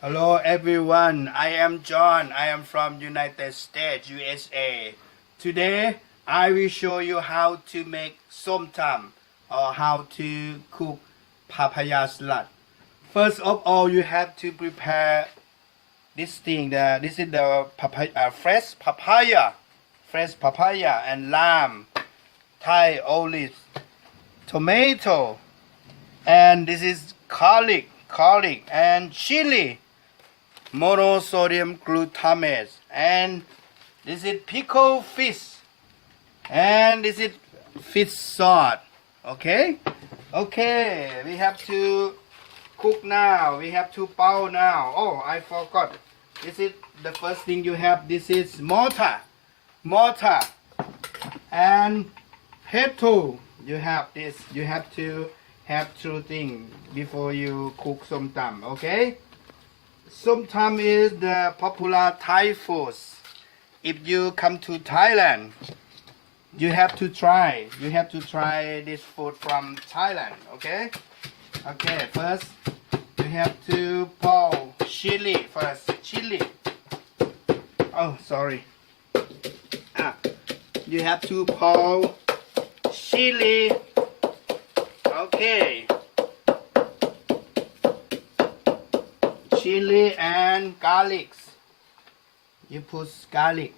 Hello everyone, I am John. I am from United States, USA. Today I will show you how to make somtam or how to cook papaya salad. First of all, you have to prepare this thing. This is the papaya, fresh papaya and lamb, Thai olives, tomato, and this is garlic and chili, monosodium glutamate, and this is pickled fish, and this is fish sauce. Okay, we have to cook now. We have to boil now. Oh, I forgot. This is the first thing you have. This is mortar, and pesto. You have this. You have to have two things before you cook somtam. Okay. Somtam is the popular Thai food. If you come to Thailand, you have to try. You have to try this food from Thailand. Okay. Okay. First, you have to pour chili first. Chili. Oh, sorry. You have to pour chili. Okay. Chili and garlic. You put garlic.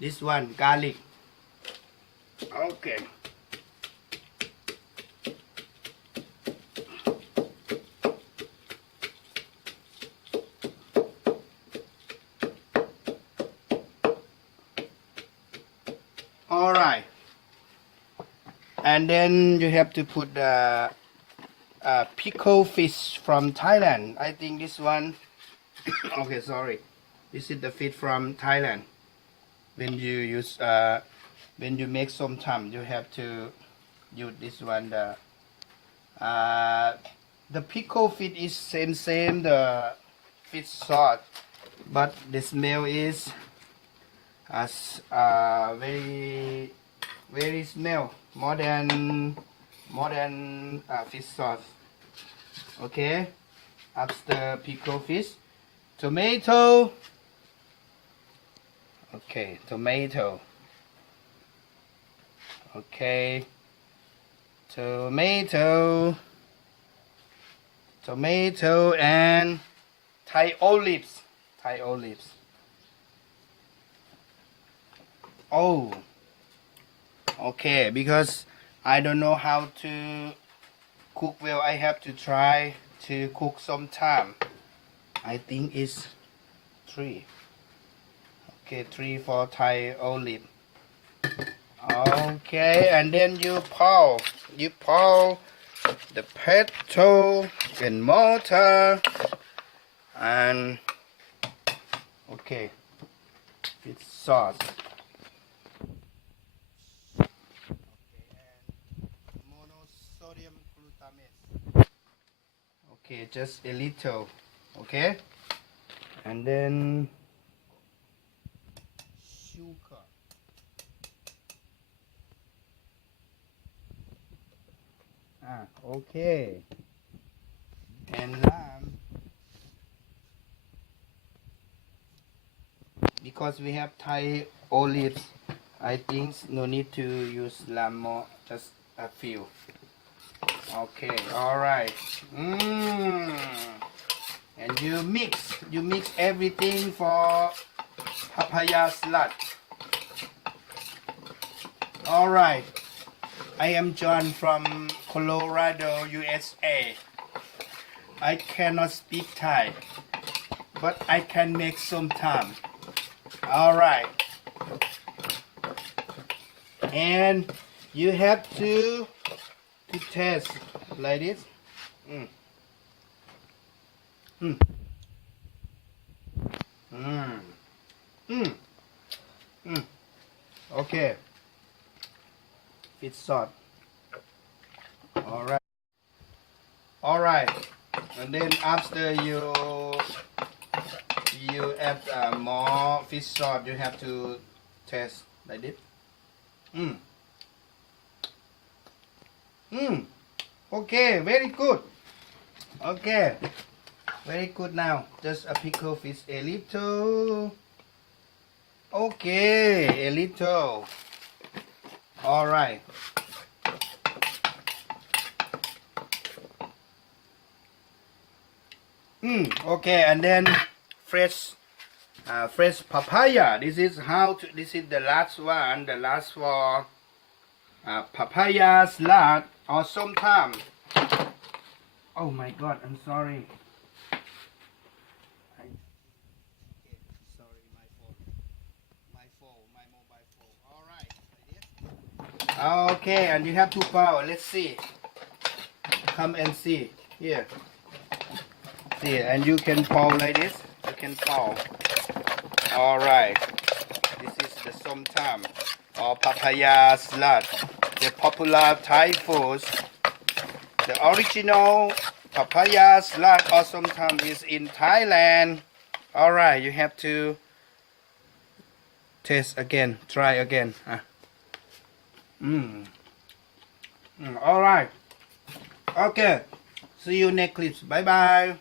This one, garlic. Okay. All right. And then you have to put the pickled fish from Thailand. I think this one. Okay, sorry. This is the fish from Thailand. When you use when you make somtam, you have to use this one. The pickled fish is same the fish sauce, but the smell is very smell more than fish sauce. Okay, after pickle fish, tomato. Okay, tomato. Okay, tomato and Thai olives. Oh, okay, because I don't know how to cook well, I have to try to cook sometime. I think it's 3. Okay, 3 for Thai olive. Okay, and then you pour the pesto and mortar and okay, it's sauce. Monosodium glutamate. Okay, just a little. Okay, and then sugar. Okay, and lamb. Because we have Thai olives, I think no need to use lamb more, just a few. Okay, all right. And you mix everything for papaya salad. All right. I am John from Colorado, USA. I cannot speak Thai, but I can make somtam. All right. And you have to taste like this. Okay. It's sauce. All right. And then after you add more fish sauce, you have to taste like this. Okay, very good. Okay. Very good now. Just a pickle fish a little. Okay, a little. All right. Okay, and then fresh papaya. This is this is the last one. The last for papaya salad or somtam. Oh my God, I'm sorry. Sorry, my phone, my mobile phone. All right, like this. Okay, and you have two power. Let's see. Come and see here. See, and you can pour like this. You can pour. All right. This is the somtam or papaya salad. The popular Thai food. The original papaya salad or somtam is in Thailand. All right, you have to taste again. Try again. All right. Okay. See you next clip. Bye bye.